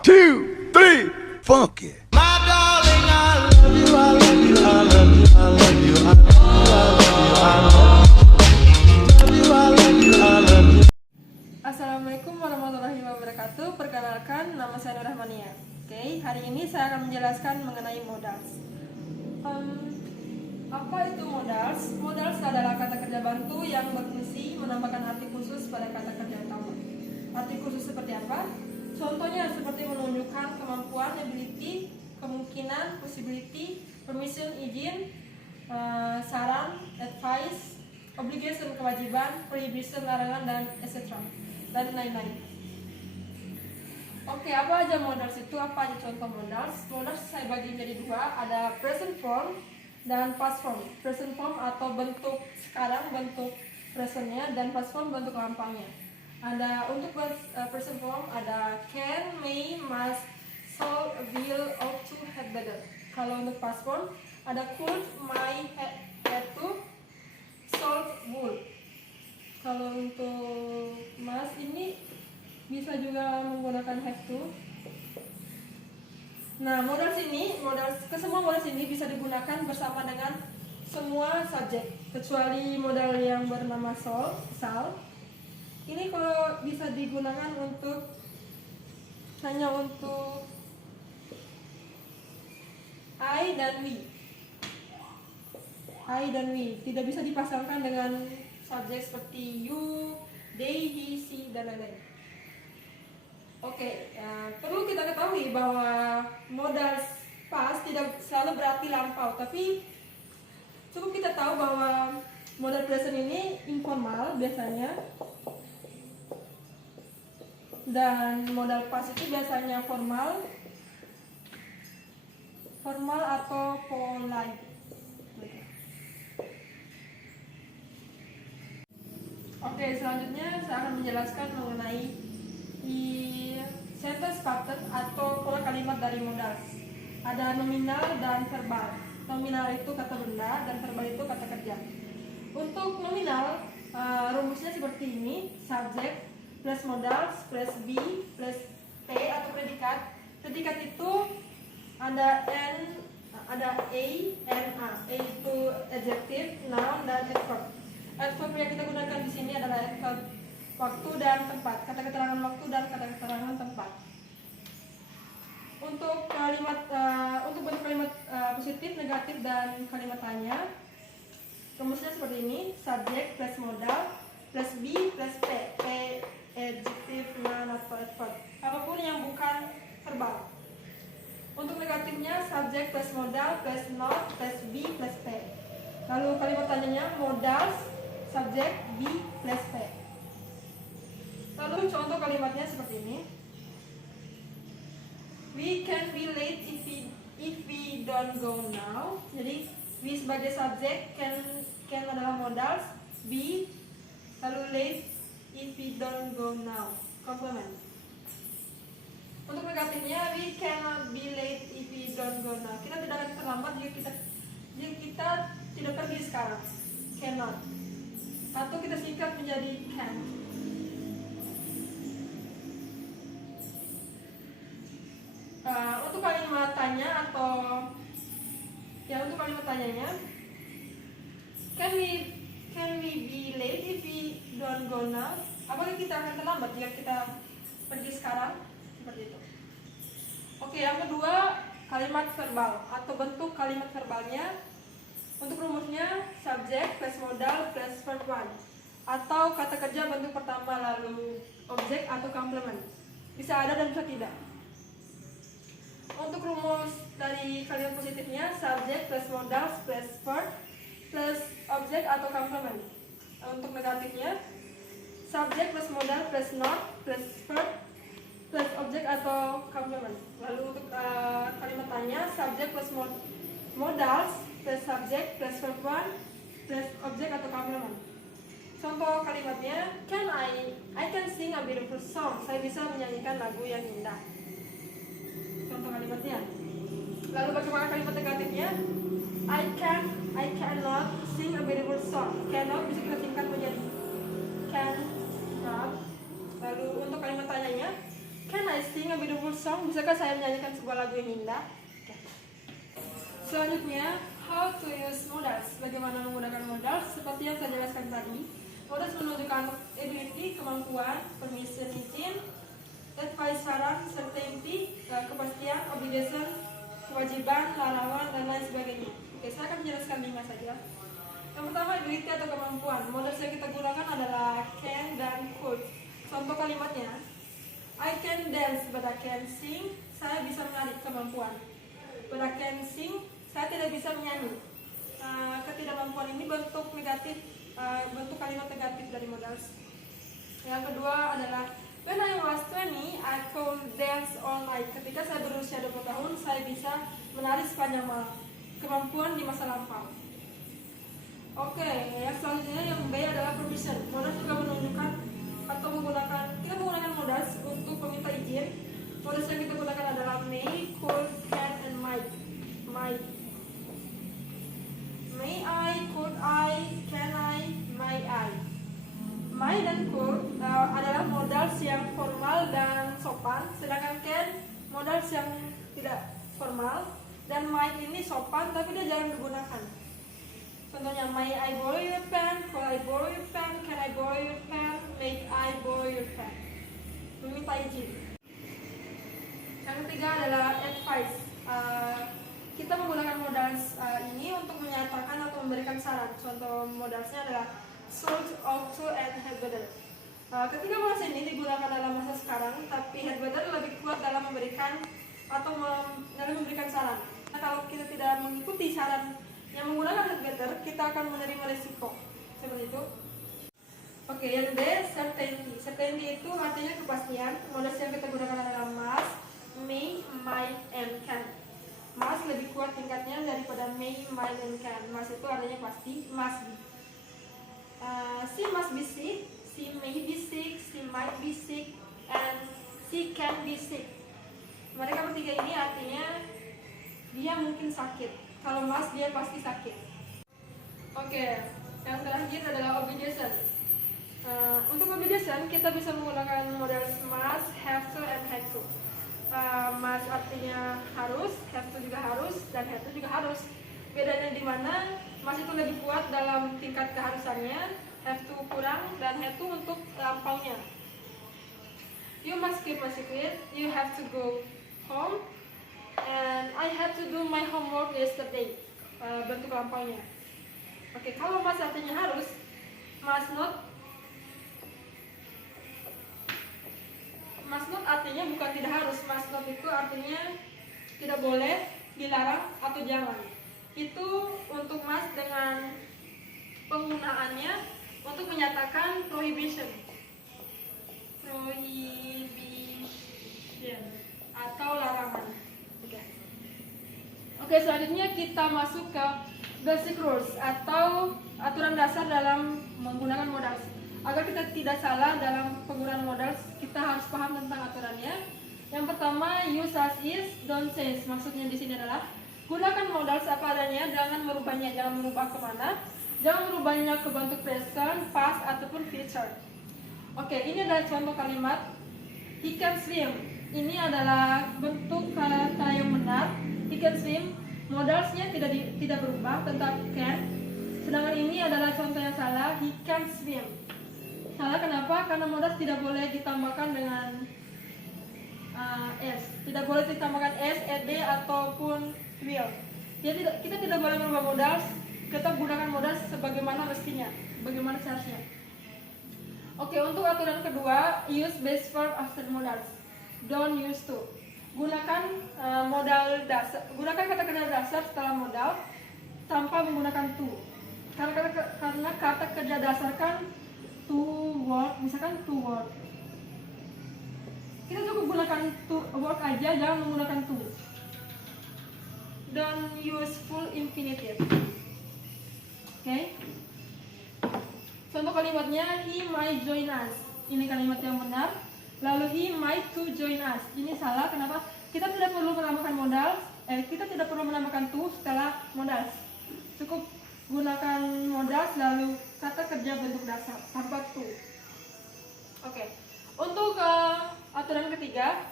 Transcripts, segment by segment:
two, three, funky. Assalamualaikum warahmatullahi wabarakatuh. Perkenalkan, nama saya Nur Rahmania. Oke, hari ini saya akan menjelaskan mengenai modals. Apa itu modals? Modals adalah kata kerja bantu yang berfungsi menambahkan arti khusus pada kata kerja utama. Arti khusus seperti apa? Contohnya seperti menunjukkan kemampuan, ability, kemungkinan, possibility, permission, izin, saran, advice, obligation, kewajiban, prohibition, larangan, dan etc. dan lain-lain. Oke, apa aja modals itu? Apa aja contoh modals? Modals saya bagi menjadi dua, ada present form dan past form. Present form atau bentuk sekarang, bentuk presentnya, dan past form bentuk lampaunya. Ada untuk present form ada can, may, must, shall, will, ought to, had better. Kalau untuk past form ada could, might, had to, should, would. Kalau untuk must ini bisa juga menggunakan have to. Nah, kesemua modal ini bisa digunakan bersama dengan semua subjek kecuali modal yang bernama shall. Ini kalau bisa digunakan hanya untuk I dan we. Tidak bisa dipasangkan dengan subjek seperti you, they, he, she, dan lain-lain. Oke, perlu kita ketahui bahwa modal past tidak selalu berarti lampau, tapi cukup kita tahu bahwa modal present ini informal biasanya, dan modal past itu biasanya formal atau polite. Oke, selanjutnya saya akan menjelaskan mengenai sentence pattern atau pola kalimat dari modals. Ada nominal dan verbal. Nominal itu kata benda dan verbal itu kata kerja. Untuk nominal, rumusnya seperti ini: subject plus modals plus be plus p atau predikat. Predikat itu ada n, ada a, n, a. A itu adjective, noun, dan adverb. Adverb yang kita gunakan di sini adalah adverb waktu dan tempat, kata keterangan waktu dan kata keterangan tempat. Untuk bentuk kalimat positif, negatif, dan kalimat tanya, rumusnya seperti ini: subject plus modal plus be plus p. P adjective, noun, atau adverb, apapun yang bukan verbal. Untuk negatifnya subject plus modal plus not plus be plus p. Lalu kalimat tanyanya modals, subject, be plus p. Lalu contoh kalimatnya seperti ini: we can be late if we don't go now. Jadi we sebagai subjek, can adalah modals, be, lalu late if we don't go now, complement. Untuk negatifnya, we cannot be late if we don't go now. Kita tidak akan terlambat jika kita tidak pergi sekarang, cannot. Atau kita singkat menjadi can. Untuk kalimat tanya untuk kalimat tanyanya, can we be late if we don't go now? Apakah kita akan terlambat jika kita pergi sekarang? Seperti itu. Oke, yang kedua, kalimat verbal atau bentuk kalimat verbalnya. Untuk rumusnya subject plus modal plus verb one, atau kata kerja bentuk pertama lalu objek atau complement. Bisa ada dan bisa tidak. Untuk rumus dari kalimat positifnya, subject plus modal plus verb plus objek atau complement. Untuk negatifnya, subject plus modal plus not plus verb plus objek atau complement. Lalu untuk kalimat tanya, subject plus modals plus subject plus verb one plus objek atau complement. Contoh kalimatnya, I can sing a beautiful song. Saya bisa menyanyikan lagu yang indah. Contoh kalimatnya. Lalu bagaimana kalimat negatifnya? I cannot sing a beautiful song. Cannot bisa kita singkat menjadi cannot. Lalu untuk kalimat tanyanya, Can I sing a beautiful song? Bisakah saya menyanyikan sebuah lagu yang indah? Oke. Selanjutnya, how to use modals. Bagaimana menggunakan modals? Seperti yang saya jelaskan tadi, modals menunjukkan ability, kemampuan, permission, izin, advice, saran, certainty, kepastian, obligation, kewajiban, larangan, dan lain sebagainya. Oke, saya akan menjelaskan 5 saja. Yang pertama, ability atau kemampuan. Modals yang kita gunakan adalah can dan could. Contoh kalimatnya, I can dance but I can sing. Saya bisa menari, kemampuan. But I can sing, saya tidak bisa menyanyi. Ketidakmampuan ini bentuk negatif, bentuk kalimat negatif dari modals. Yang kedua adalah when I was 20, I could dance all night. Ketika saya berusia 20 tahun, saya bisa menari sepanjang malam. Kemampuan di masa lampau. Oke, yang selanjutnya yang B adalah permission. Modals juga menunjukkan atau kita menggunakan modals untuk meminta izin. Modals yang kita gunakan adalah may, could, can, and might. May I, could I, can I, may I. May dan could adalah modals yang formal dan sopan, sedangkan can modals yang tidak formal, dan might ini sopan tapi dia jarang digunakan. Contohnya, may I borrow your pen, could I borrow your pen, can I borrow your pen, may I borrow your pen. Meminta izin. Yang ketiga adalah advice. Kita menggunakan modals ini untuk menyatakan atau memberikan saran. Contoh modalsnya adalah should, ought to, and had better. Ketiga modals ini digunakan dalam masa sekarang, tapi had better lebih kuat dalam memberikan atau dalam memberikan saran. Nah, kalau kita tidak mengikuti saran yang menggunakan had better, kita akan menerima risiko. Seperti itu. Oke, yang B, certainty. Certainty itu artinya kepastian. Modals yang kita gunakan adalah must, may, might, and can. Must lebih kuat tingkatnya daripada may, might, and can. Must itu artinya pasti, must be. She must be sick, she may be sick, she might be sick, and she can be sick. Mereka bertiga ini artinya dia mungkin sakit. Kalau must, dia pasti sakit. Oke, yang terakhir adalah obligation. Untuk obligation kita bisa menggunakan modal must, have to, and had to. Must artinya harus, have to juga harus, dan had to juga harus. Bedanya di mana must itu lebih kuat dalam tingkat keharusannya, have to kurang, dan had to untuk lampaunya. You must keep my secret, you have to go home, and I had to do my homework yesterday. Bentuk lampaunya. Oke, kalau must artinya harus, must not artinya bukan tidak harus. Must not itu artinya tidak boleh, dilarang, atau jangan. Itu untuk must dengan penggunaannya untuk menyatakan prohibition atau larangan. Oke, selanjutnya kita masuk ke basic rules atau aturan dasar dalam menggunakan modals. Agar kita tidak salah dalam penggunaan modals, kita harus paham tentang aturannya. Yang pertama, use as is, don't change. Maksudnya di sini adalah gunakan modals apa adanya, jangan merubahnya, jangan merubah kemana, jangan merubahnya ke bentuk present, past, ataupun future. Oke, ini adalah contoh kalimat. He can swim. Ini adalah bentuk kata yang benar. He can swim. Modalsnya tidak berubah, tetap can. Sedangkan ini adalah contoh yang salah. He can swim. Salah kenapa? Karena modal tidak boleh ditambahkan dengan s. Tidak boleh ditambahkan s, ed, ataupun will. Kita tidak boleh merubah modal. Tetap gunakan modal sebagaimana mestinya, bagaimana seharusnya. Oke, untuk aturan kedua, use base verb after modals. Don't use to. Gunakan gunakan kata kerja dasar setelah modal tanpa menggunakan to. Karena kata kerja dasar kan to work, misalkan to work. Kita cukup gunakan to work aja, jangan menggunakan to. Don't use full infinitive. Oke. Contoh kalimatnya, he might join us. Ini kalimat yang benar. Lalu he might to join us. Ini salah. Kenapa? Kita tidak perlu menambahkan kita tidak perlu menambahkan to setelah modal. Cukup gunakan modal lalu kata kerja bentuk dasar tanpa to. Oke. Untuk Aturan ketiga,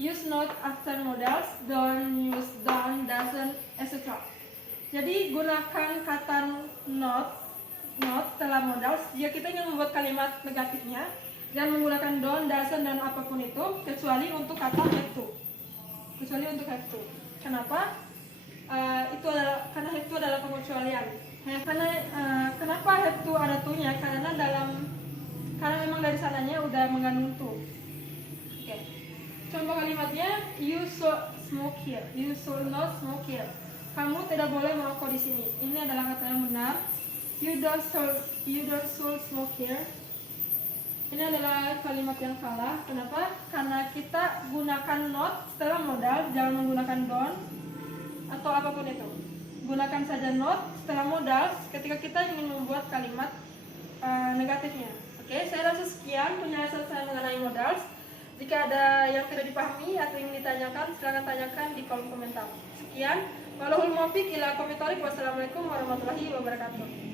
use not after modals, don't use don't, doesn't, etc. Jadi gunakan kata not setelah modals jika kita ingin membuat kalimat negatifnya, dan menggunakan don't, doesn't, dan apapun itu kecuali untuk kata have to. Kenapa? Karena have to adalah pengecualian. Kenapa have to ada to-nya? Karena memang dari sananya udah mengandung to. Oke. Contoh kalimatnya, you should smoke here. You should not smoke here. Kamu tidak boleh merokok di sini. Ini adalah kata yang benar. You don't should smoke here. Ini adalah kalimat yang salah. Kenapa? Karena kita gunakan not setelah modal, jangan menggunakan don't atau apapun itu. Gunakan saja not setelah modal ketika kita ingin membuat kalimat negatifnya. Oke, saya rasa sekian penjelasan saya mengenai modals. Jika ada yang tidak dipahami atau ingin ditanyakan, silakan tanyakan di kolom komentar. Sekian, walahul muwaffiq ila aqwamit thoriq. Wassalamualaikum warahmatullahi wabarakatuh.